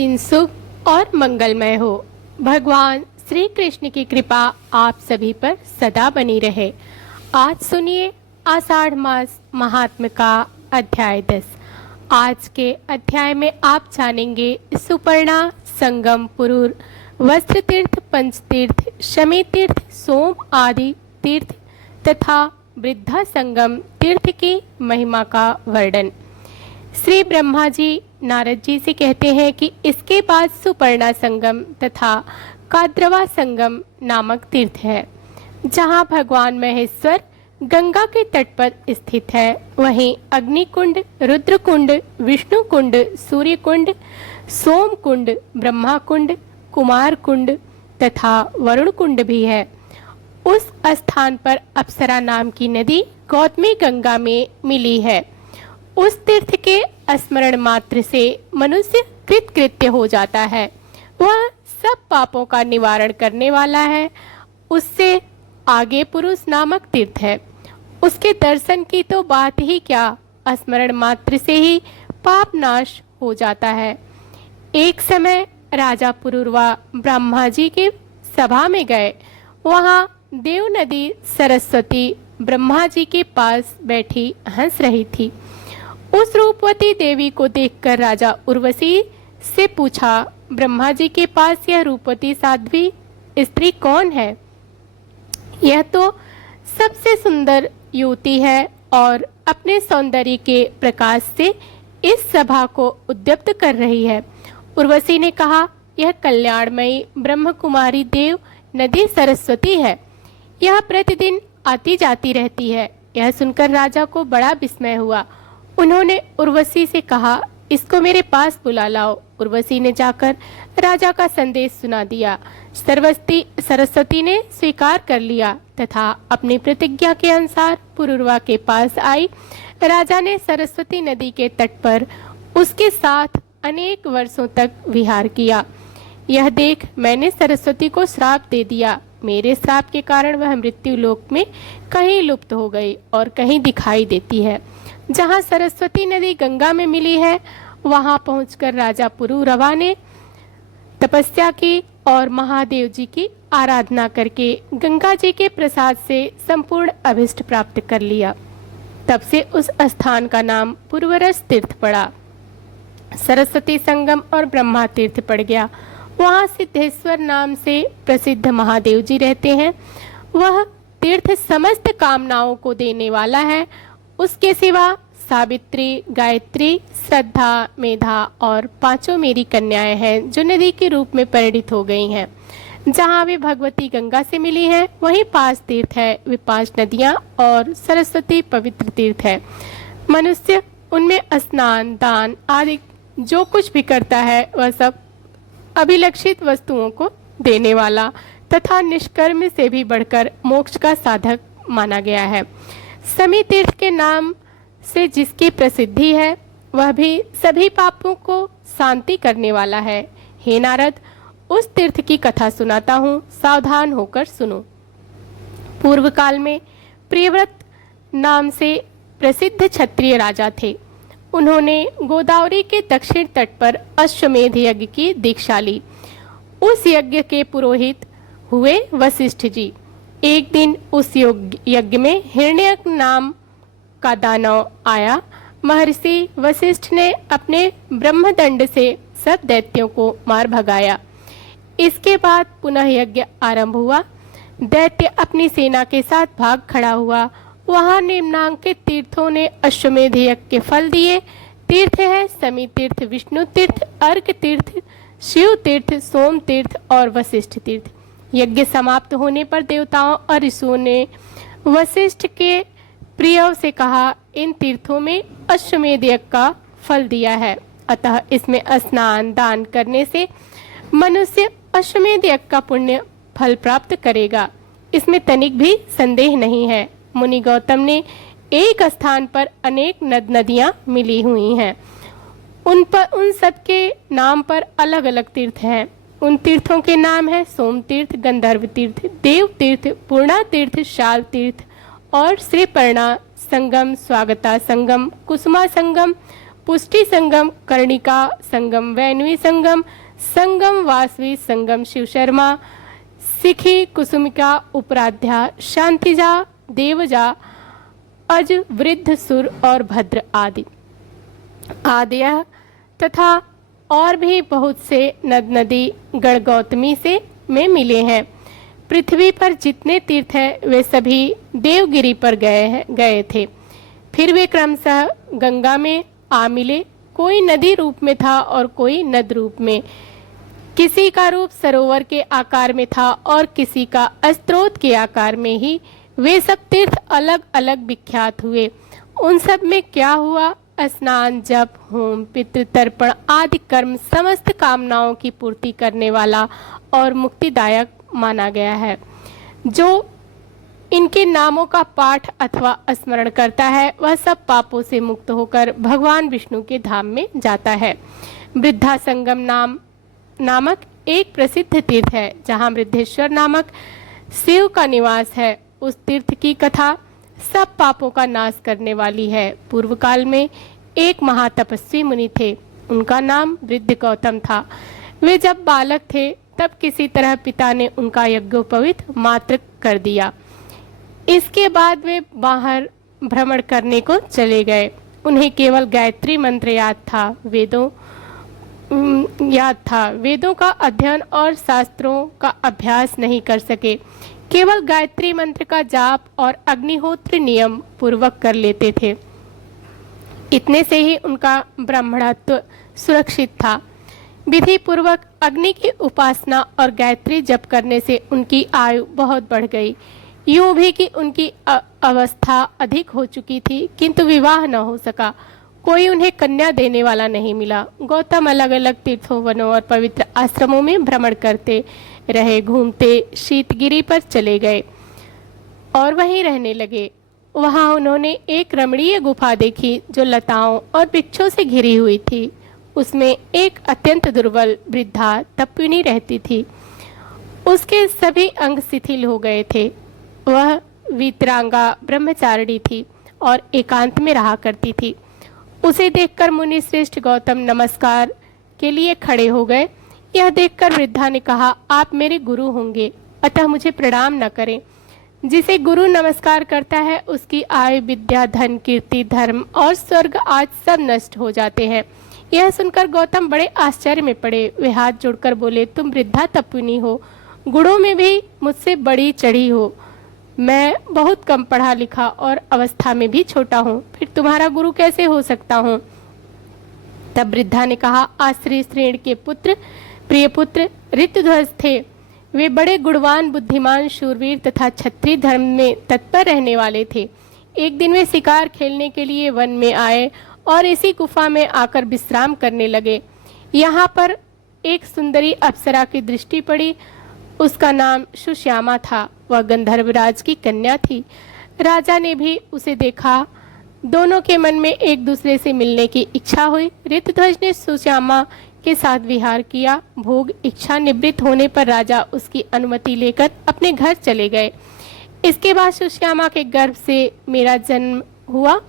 दिन शुभ और मंगलमय हो। भगवान श्री कृष्ण की कृपा आप सभी पर सदा बनी रहे। आज सुनिए आषाढ़ मास महात्म्य का अध्याय 10। आज के अध्याय में आप जानेंगे सुपर्णा, संगम, पुरूर, वस्त्र तीर्थ, पंचतीर्थ, शमी तीर्थ, सोम आदि तीर्थ तथा वृद्धा संगम तीर्थ की महिमा का वर्णन। श्री ब्रह्मा जी नारद जी से कहते हैं कि इसके बाद सुपर्णा संगम तथा काद्रवा संगम नामक तीर्थ है, जहाँ भगवान महेश्वर गंगा के तट पर स्थित है। वहीं अग्निकुंड, रुद्रकुंड, विष्णु कुंड, सूर्य कुंड, सोम कुंड, ब्रह्मा कुंड, कुमार कुंड तथा वरुण कुंड भी है। उस स्थान पर अप्सरा नाम की नदी गौतमी गंगा में मिली है। उस तीर्थ के स्मरण मात्र से मनुष्य कृतकृत्य हो जाता है। वह सब पापों का निवारण करने वाला है। उससे आगे पुरुष नामक तीर्थ है। उसके दर्शन की तो बात ही क्या, स्मरण मात्र से ही पाप नाश हो जाता है। एक समय राजा पुरूरवा ब्रह्मा जी की सभा में गए। वहाँ देव नदी सरस्वती ब्रह्मा जी के पास बैठी हंस रही थी। उस रूपवती देवी को देखकर राजा उर्वशी से पूछा, ब्रह्मा जी के पास यह रूपवती साध्वी स्त्री कौन है? यह तो सबसे सुंदर युवती है और अपने सौंदर्य के प्रकाश से इस सभा को उद्दीप्त कर रही है। उर्वशी ने कहा, यह कल्याणमयी ब्रह्म कुमारी देव नदी सरस्वती है। यह प्रतिदिन आती जाती रहती है। यह सुनकर राजा को बड़ा विस्मय हुआ। उन्होंने उर्वशी से कहा, इसको मेरे पास बुला लाओ। उर्वशी ने जाकर राजा का संदेश सुना दिया। सरस्वती ने स्वीकार कर लिया तथा अपनी प्रतिज्ञा के अनुसार पुरूरवा के पास आई। राजा ने सरस्वती नदी के तट पर उसके साथ अनेक वर्षों तक विहार किया। यह देख मैंने सरस्वती को श्राप दे दिया। मेरे श्राप के कारण वह मृत्यु लोक में कहीं लुप्त हो गई और कहीं दिखाई देती है। जहाँ सरस्वती नदी गंगा में मिली है, वहाँ पहुंचकर राजा पुरूरवा ने तपस्या की और महादेव जी की आराधना करके गंगा जी के प्रसाद से संपूर्ण अभिष्ट प्राप्त कर लिया। तब से उस स्थान का नाम पूर्वरस तीर्थ पड़ा। सरस्वती संगम और ब्रह्मा तीर्थ पड़ गया। वहाँ सिद्धेश्वर नाम से प्रसिद्ध महादेव जी रहते हैं। वह तीर्थ समस्त कामनाओं को देने वाला है। उसके सिवा सावित्री, गायत्री, श्रद्धा, मेधा और पांचों मेरी कन्याएं हैं जो नदी के रूप में परिणित हो गई हैं। जहाँ वे भगवती गंगा से मिली हैं, वहीं 5 तीर्थ है। वे 5 नदियाँ और सरस्वती पवित्र तीर्थ है। मनुष्य उनमें स्नान, दान आदि जो कुछ भी करता है, वह सब अभिलक्षित वस्तुओं को देने वाला तथा निष्कर्म से भी बढ़कर मोक्ष का साधक माना गया है। शमी तीर्थ के नाम से जिसकी प्रसिद्धि है, वह भी सभी पापों को शांति करने वाला है। हे नारद, उस तीर्थ की कथा सुनाता हूँ, सावधान होकर सुनो। पूर्व काल में प्रियव्रत नाम से प्रसिद्ध क्षत्रिय राजा थे। उन्होंने गोदावरी के दक्षिण तट पर अश्वमेध यज्ञ की दीक्षा ली। उस यज्ञ के पुरोहित हुए वशिष्ठ जी। एक दिन उस यज्ञ में हिरण्यक नाम का दानव आया। महर्षि वशिष्ठ ने अपने ब्रह्मदंड से सब दैत्यों को मार भगाया। इसके बाद पुनः यज्ञ आरंभ हुआ। दैत्य अपनी सेना के साथ भाग खड़ा हुआ। वहाँ निम्नांकित तीर्थों ने अश्वमेध यज्ञ के फल दिए। तीर्थ है शमी तीर्थ, विष्णु तीर्थ, अर्क तीर्थ, शिव तीर्थ, सोम तीर्थ और वशिष्ठ तीर्थ। यज्ञ समाप्त होने पर देवताओं और ऋषियों ने वशिष्ठ के प्रिय से कहा, इन तीर्थों में अश्वमेध यज्ञ का फल दिया है, अतः इसमें स्नान दान करने से मनुष्य अश्वमेध यज्ञ का पुण्य फल प्राप्त करेगा। इसमें तनिक भी संदेह नहीं है। मुनि गौतम ने एक स्थान पर अनेक नदियां मिली हुई हैं। उन सब के नाम पर अलग अलग तीर्थ हैं। उन तीर्थों के नाम है सोम तीर्थ, गंधर्व तीर्थ, देव तीर्थ, पूर्णा तीर्थ, शाल तीर्थ और श्रीपर्णा संगम, स्वागता संगम, कुसुमा संगम, पुष्टि संगम, कर्णिका संगम, वैनवी संगम, संगम वासवी, संगम शिव शर्मा, सिखी, कुसुमिका, उपराध्या, शांतिजा, देवजा, अज, वृद्ध, सुर और भद्र आदि आदय तथा और भी बहुत से नद नदी गण गौतमी से में मिले हैं। पृथ्वी पर जितने तीर्थ हैं वे सभी देवगिरी पर गए थे। फिर वे क्रमशः गंगा में आ मिले। कोई नदी रूप में था और कोई नद रूप में। किसी का रूप सरोवर के आकार में था और किसी का स्त्रोत के आकार में ही। वे सब तीर्थ अलग अलग विख्यात हुए। उन सब में क्या हुआ? स्नान, जप, होम, पितृ तर्पण आदि कर्म समस्त कामनाओं की पूर्ति करने वाला और मुक्तिदायक माना गया है। जो इनके नामों का पाठ अथवा स्मरण करता है वह सब पापों से मुक्त होकर भगवान विष्णु के धाम में जाता है। वृद्धा संगम नामक एक प्रसिद्ध तीर्थ है जहाँ वृद्धेश्वर नामक शिव का निवास है। उस तीर्थ की कथा सब पापों का नाश करने वाली है। पूर्व काल में एक महातपस्वी मुनि थे। उनका नाम वृद्ध गौतम था। वे जब बालक थे तब किसी तरह पिता ने उनका यज्ञोपवीत मात्र कर दिया। इसके बाद वे बाहर भ्रमण करने को चले गए। उन्हें केवल गायत्री मंत्र याद था। वेदों का अध्ययन और शास्त्रों का अभ्यास नहीं कर सके। केवल गायत्री मंत्र का जाप और अग्निहोत्र नियम पूर्वक कर लेते थे। इतने से ही उनका ब्राह्मणत्व सुरक्षित था। विधि पूर्वक अग्नि की उपासना और गायत्री जप करने से उनकी आयु बहुत बढ़ गई। यूं भी कि उनकी अवस्था अधिक हो चुकी थी, किंतु विवाह न हो सका। कोई उन्हें कन्या देने वाला नहीं मिला। गौतम अलग अलग तीर्थों, वनों और पवित्र आश्रमों में भ्रमण करते रहे। घूमते शीतगिरी पर चले गए और वहीं रहने लगे। वहां उन्होंने एक रमणीय गुफा देखी जो लताओं और वृक्षों से घिरी हुई थी। उसमें एक अत्यंत दुर्बल वृद्धा तपस्विनी रहती थी। उसके सभी अंग शिथिल हो गए थे। वह वीतरांगा ब्रह्मचारिणी थी और एकांत में रहा करती थी। उसे देखकर मुनि श्रेष्ठ गौतम नमस्कार के लिए खड़े हो गए। यह देखकर वृद्धा ने कहा, आप मेरे गुरु होंगे, अतः मुझे प्रणाम न करें। जिसे गुरु नमस्कार करता है उसकी आयु, विद्या, धन, कीर्ति, धर्म और स्वर्ग आज सब नष्ट हो जाते हैं। यह सुनकर गौतम बड़े आश्चर्य में पड़े। वे हाथ जोड़कर बोले, तुम वृद्धा तपस्विनी हो, गुणों में भी मुझसे बड़ी चढ़ी हो। मैं बहुत कम पढ़ा लिखा और अवस्था में भी छोटा हूँ, फिर तुम्हारा गुरु कैसे हो सकता हूँ? तब वृद्धा ने कहा, आश्री श्रेण के पुत्र, प्रिय पुत्र ऋतुध्वज थे। वे बड़े गुणवान, बुद्धिमान, शूरवीर तथा क्षत्रिय धर्म में तत्पर रहने वाले थे। एक दिन वे शिकार खेलने के लिए वन में आए और इसी गुफा में आकर विश्राम करने लगे। यहाँ पर एक सुंदरी अप्सरा की दृष्टि पड़ी। उसका नाम सुश्यामा था। वह गंधर्वराज की कन्या थी। राजा ने भी उसे देखा। दोनों के मन में एक दूसरे से मिलने की इच्छा हुई। ऋतुध्वज ने सुश्यामा के साथ विहार किया। भोग इच्छा निवृत्त होने पर राजा उसकी अनुमति लेकर अपने घर चले गए। इसके बाद सुश्यामा के गर्भ से मेरा जन्म हुआ।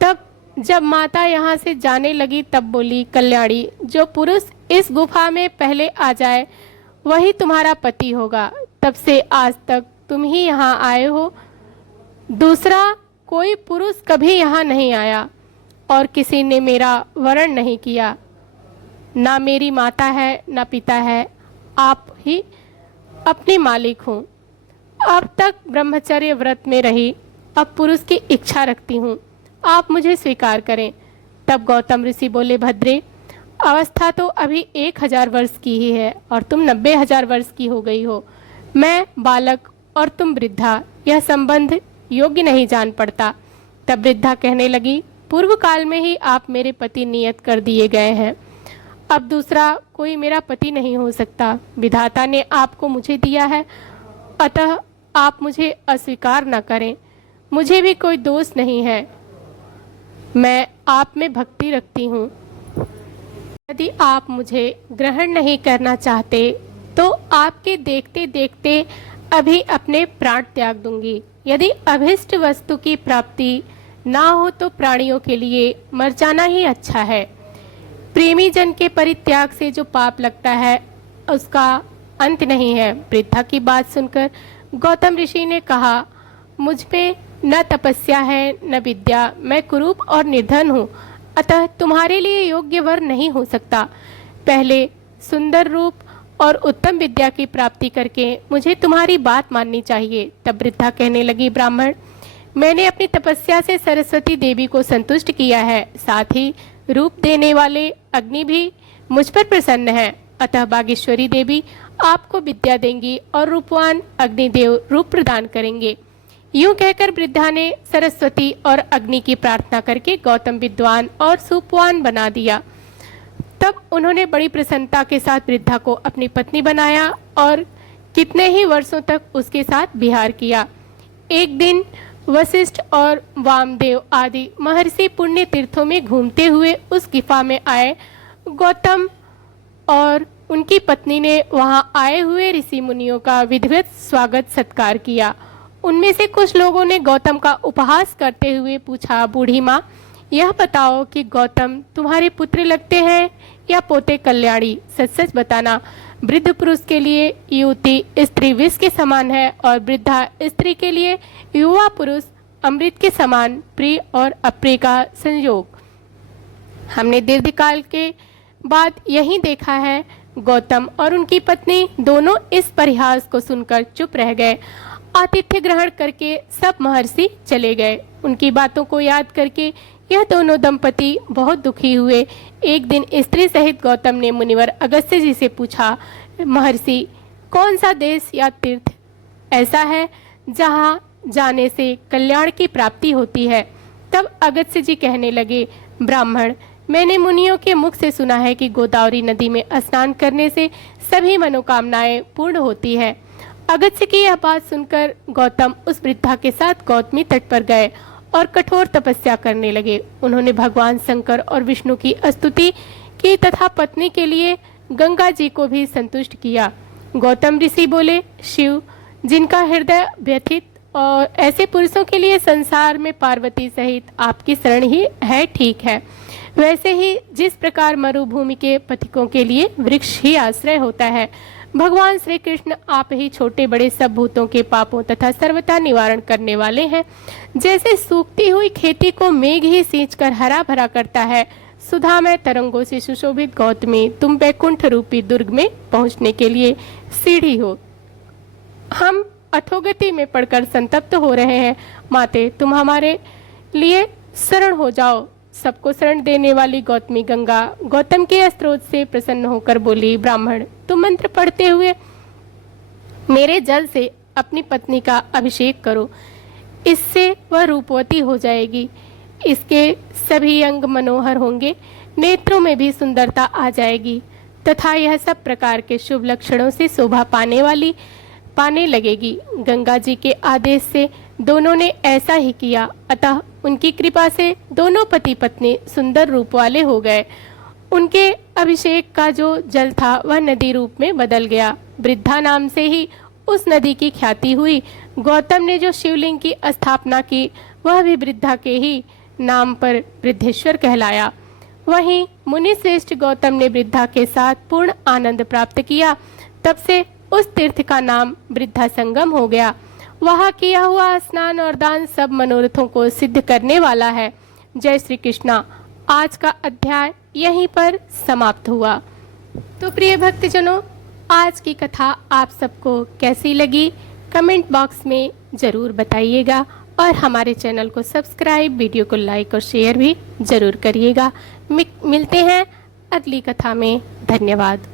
तब जब माता यहाँ से जाने लगी तब बोली, कल्याणी, जो पुरुष इस गुफा में पहले आ जाए वही तुम्हारा पति होगा। तब से आज तक तुम ही यहाँ आए हो। दूसरा कोई पुरुष कभी यहाँ नहीं आया और किसी ने मेरा वरण नहीं किया। ना मेरी माता है ना पिता है, आप ही अपने मालिक हो। अब तक ब्रह्मचर्य व्रत में रही, अब पुरुष की इच्छा रखती हूँ, आप मुझे स्वीकार करें। तब गौतम ऋषि बोले, भद्रे, अवस्था तो अभी 1000 वर्ष की ही है और तुम 90,000 वर्ष की हो गई हो। मैं बालक और तुम वृद्धा, यह संबंध योग्य नहीं जान पड़ता। तब वृद्धा कहने लगी, पूर्व काल में ही आप मेरे पति नियत कर दिए गए हैं। अब दूसरा कोई मेरा पति नहीं हो सकता। विधाता ने आपको मुझे दिया है, अतः आप मुझे अस्वीकार न करें। मुझे भी कोई दोष नहीं है। मैं आप में भक्ति रखती हूँ। यदि आप मुझे ग्रहण नहीं करना चाहते तो आपके देखते देखते अभी अपने प्राण त्याग दूंगी। यदि अभिष्ट वस्तु की प्राप्ति ना हो तो प्राणियों के लिए मर जाना ही अच्छा है। प्रेमी जन के परित्याग से जो पाप लगता है उसका अंत नहीं है। वृद्धा की बात सुनकर गौतम ऋषि ने कहा, मुझ में न तपस्या है न विद्या, मैं कुरूप और निर्धन हूँ, अतः तुम्हारे लिए योग्य वर नहीं हो सकता। पहले सुंदर रूप और उत्तम विद्या की प्राप्ति करके मुझे तुम्हारी बात माननी चाहिए। तब वृद्धा कहने लगी, ब्राह्मण, मैंने अपनी तपस्या से सरस्वती देवी को संतुष्ट किया है, साथ ही रूप देने वाले अग्नि भी मुझ पर प्रसन्न है, अतः बागेश्वरी देवी आपको विद्या देंगी और रूपवान अग्निदेव रूप प्रदान करेंगे। यूं कहकर वृद्धा ने सरस्वती और अग्नि की प्रार्थना करके गौतम विद्वान और सुपवान बना दिया। तब उन्होंने बड़ी प्रसन्नता के साथ वृद्धा को अपनी पत्नी बनाया और कितने ही वर्षों तक उसके साथ विहार किया। एक दिन वशिष्ठ और वामदेव आदि महर्षि पुण्य तीर्थों में घूमते हुए उस गुफा में आए। गौतम और उनकी पत्नी ने वहां आए हुए ऋषि मुनियों का विधिवत स्वागत सत्कार किया। उनमें से कुछ लोगों ने गौतम का उपहास करते हुए पूछा, बूढ़ी माँ, यह बताओ कि गौतम तुम्हारे पुत्र लगते हैं या पोते कल्याणी? सच सच बताना। वृद्ध पुरुष के लिए युवती स्त्री विष के समान है और वृद्धा स्त्री के लिए युवा पुरुष अमृत के समान प्रिय और अप्रिय का संयोग। हमने दीर्घकाल के बाद यही देखा है। गौतम और उनकी पत्नी दोनों इस परिहास को सुनकर चुप रह गए। आतिथ्य ग्रहण करके सब महर्षि चले गए। उनकी बातों को याद करके यह दोनों दंपति बहुत दुखी हुए। एक दिन स्त्री सहित गौतम ने मुनिवर अगस्त्य जी से पूछा, महर्षि, कौन सा देश या तीर्थ ऐसा है जहाँ जाने से कल्याण की प्राप्ति होती है? तब अगस्त्य जी कहने लगे, ब्राह्मण, मैंने मुनियों के मुख से सुना है कि गोदावरी नदी में स्नान करने से सभी मनोकामनाएं पूर्ण होती है। अगस्त्य की यह बात सुनकर गौतम उस वृद्धा के साथ गौतमी तट पर गए और कठोर तपस्या करने लगे। उन्होंने भगवान शंकर और विष्णु की स्तुति की तथा पत्नी के लिए गंगा जी को भी संतुष्ट किया। गौतम ऋषि बोले, शिव, जिनका हृदय व्यथित और ऐसे पुरुषों के लिए संसार में पार्वती सहित आपकी शरण ही है ठीक है, वैसे ही जिस प्रकार मरुभूमि के पथिकों के लिए वृक्ष ही आश्रय होता है, भगवान श्री कृष्ण आप ही छोटे बड़े सब भूतों के पापों तथा सर्वथा निवारण करने वाले हैं। जैसे सूखती हुई खेती को मेघ ही सींचकर हरा भरा करता है, सुधामय तरंगों से सुशोभित गौतमी, तुम वैकुंठ रूपी दुर्ग में पहुंचने के लिए सीढ़ी हो। हम अधोगति में पड़कर संतप्त हो रहे हैं, माते तुम हमारे लिए शरण हो जाओ। सबको शरण देने वाली गौतमी गंगा गौतम के स्त्रोत से प्रसन्न होकर बोली, ब्राह्मण, तुम मंत्र पढ़ते हुए मेरे जल से अपनी पत्नी का अभिषेक करो, इससे वह रूपवती हो जाएगी। इसके सभी अंग मनोहर होंगे, नेत्रों में भी सुंदरता आ जाएगी तथा यह सब प्रकार के शुभ लक्षणों से शोभा पाने लगेगी। गंगा जी के आदेश से दोनों ने ऐसा ही किया, अतः उनकी कृपा से दोनों पति पत्नी सुंदर रूप वाले हो गए। उनके अभिषेक का जो जल था वह नदी रूप में बदल गया। वृद्धा नाम से ही उस नदी की ख्याति हुई। गौतम ने जो शिवलिंग की स्थापना की वह भी वृद्धा के ही नाम पर वृद्धेश्वर कहलाया। वहीं मुनि श्रेष्ठ गौतम ने वृद्धा के साथ पूर्ण आनंद प्राप्त किया। तब से उस तीर्थ का नाम वृद्धा संगम हो गया। वहाँ किया हुआ स्नान और दान सब मनोरथों को सिद्ध करने वाला है। जय श्री कृष्णा। आज का अध्याय यहीं पर समाप्त हुआ। तो प्रिय भक्तजनों, आज की कथा आप सबको कैसी लगी कमेंट बॉक्स में ज़रूर बताइएगा और हमारे चैनल को सब्सक्राइब, वीडियो को लाइक और शेयर भी ज़रूर करिएगा। मिलते हैं अगली कथा में। धन्यवाद।